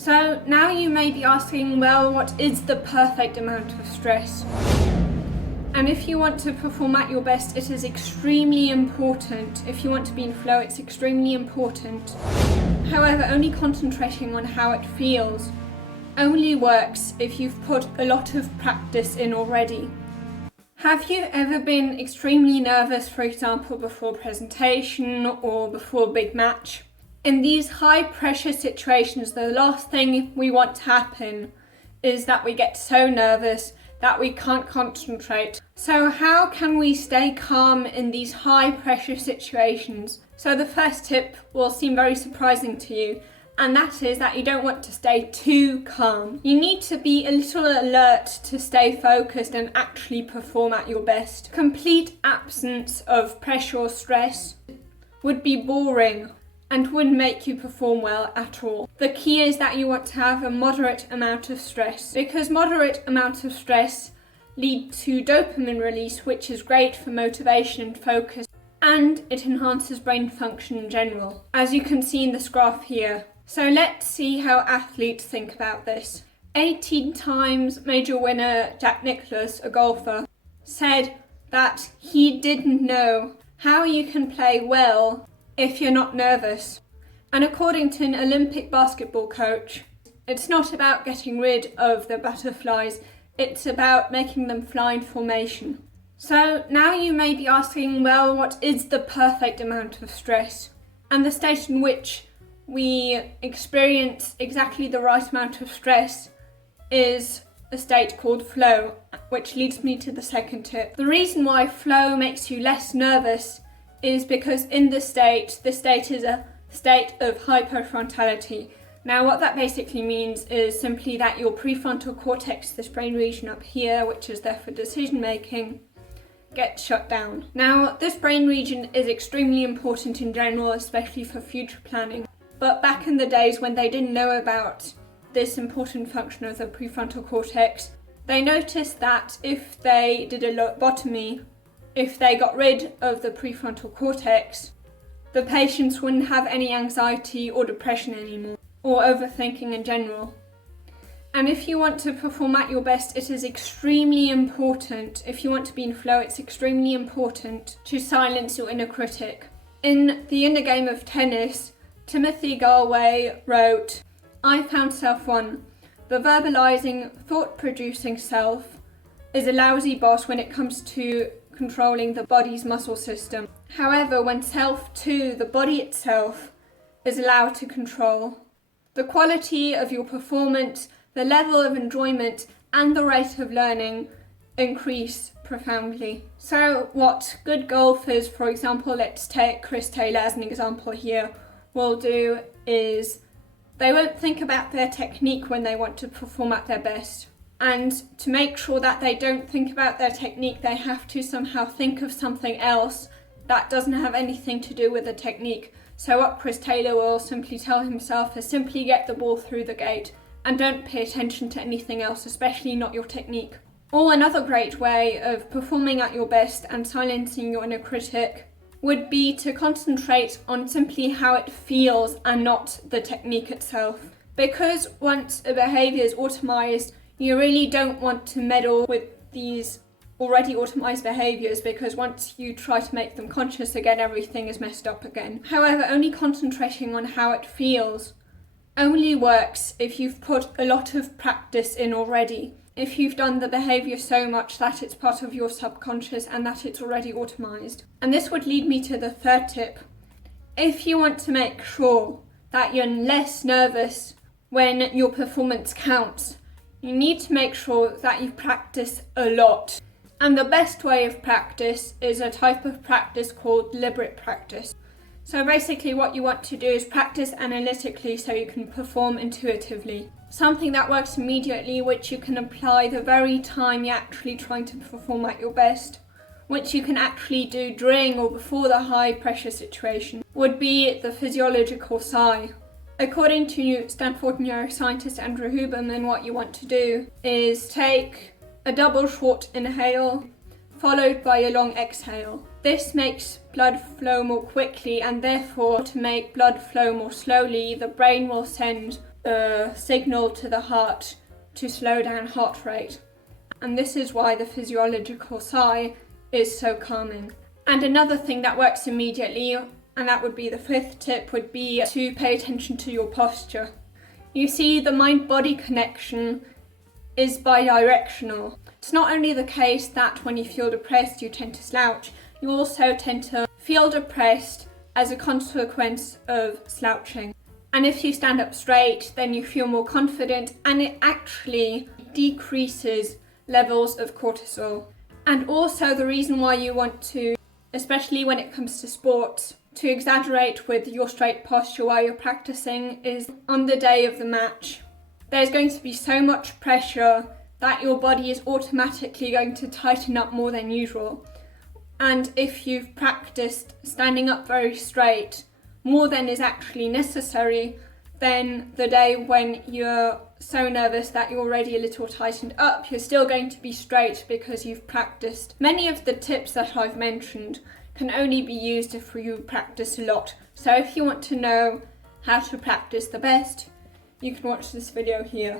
So now you may be asking, well, what is the perfect amount of stress? And if you want to perform at your best, it is extremely important. If you want to be in flow, it's extremely important. However, only concentrating on how it feels only works if you've put a lot of practice in already. Have you ever been extremely nervous, for example, before presentation or before a big match? In these high pressure situations, the last thing we want to happen is that we get so nervous that we can't concentrate. So how can we stay calm in these high pressure situations? So the first tip will seem very surprising to you, and that is that you don't want to stay too calm. You need to be a little alert to stay focused and actually perform at your best. Complete absence of pressure or stress would be boring and wouldn't make you perform well at all. The key is that you want to have a moderate amount of stress, because moderate amounts of stress lead to dopamine release, which is great for motivation and focus, and it enhances brain function in general, as you can see in this graph here. So let's see how athletes think about this. 18 times major winner Jack Nicklaus, a golfer, said that he didn't know how you can play well if you're not nervous. And according to an Olympic basketball coach, it's not about getting rid of the butterflies, it's about making them fly in formation. So now you may be asking, well, what is the perfect amount of stress? And the state in which we experience exactly the right amount of stress is a state called flow, which leads me to the second tip. The reason why flow makes you less nervous is because in this state is a state of hypofrontality. Now what that basically means is simply that your prefrontal cortex, this brain region up here, which is there for decision making, gets shut down. Now this brain region is extremely important in general, especially for future planning. But back in the days when they didn't know about this important function of the prefrontal cortex, they noticed that if they did a lobotomy, if they got rid of the prefrontal cortex, the patients wouldn't have any anxiety or depression anymore, or overthinking in general. And if you want to perform at your best, it is extremely important, if you want to be in flow, it's extremely important to silence your inner critic. In The Inner Game of Tennis, Timothy Galway wrote, "I found self one. The verbalizing, thought-producing self is a lousy boss when it comes to controlling the body's muscle system. However, when self two, the body itself, is allowed to control, the quality of your performance, the level of enjoyment, and the rate of learning increase profoundly." So what good golfers, for example, let's take Chris Taylor as an example here, will do is they won't think about their technique when they want to perform at their best. And to make sure that they don't think about their technique, they have to somehow think of something else that doesn't have anything to do with the technique. So what Chris Taylor will simply tell himself is simply get the ball through the gate and don't pay attention to anything else, especially not your technique. Or another great way of performing at your best and silencing your inner critic would be to concentrate on simply how it feels and not the technique itself. Because once a behaviour is automised, you really don't want to meddle with these already automised behaviours, because once you try to make them conscious again, everything is messed up again. However, only concentrating on how it feels only works if you've put a lot of practice in already. If you've done the behaviour so much that it's part of your subconscious and that it's already automised. And this would lead me to the third tip. If you want to make sure that you're less nervous when your performance counts, you need to make sure that you practice a lot. And the best way of practice is a type of practice called deliberate practice. So basically what you want to do is practice analytically so you can perform intuitively. Something that works immediately, which you can apply the very time you're actually trying to perform at your best, which you can actually do during or before the high pressure situation, would be the physiological sigh. According to Stanford neuroscientist Andrew Huberman, what you want to do is take a double short inhale followed by a long exhale. This makes blood flow more quickly, and therefore to make blood flow more slowly, the brain will send a signal to the heart to slow down heart rate. And this is why the physiological sigh is so calming. And another thing that works immediately, and that would be the fifth tip, would be to pay attention to your posture. You see, the mind-body connection is bidirectional. It's not only the case that when you feel depressed you tend to slouch, you also tend to feel depressed as a consequence of slouching. And if you stand up straight, then you feel more confident, and it actually decreases levels of cortisol. And also the reason why you want to, especially when it comes to sports, to exaggerate with your straight posture while you're practicing is on the day of the match. There's going to be so much pressure that your body is automatically going to tighten up more than usual. And if you've practiced standing up very straight more than is actually necessary, then the day when you're so nervous that you're already a little tightened up, you're still going to be straight because you've practiced. Many of the tips that I've mentioned can only be used if you practice a lot. So if you want to know how to practice the best, you can watch this video here.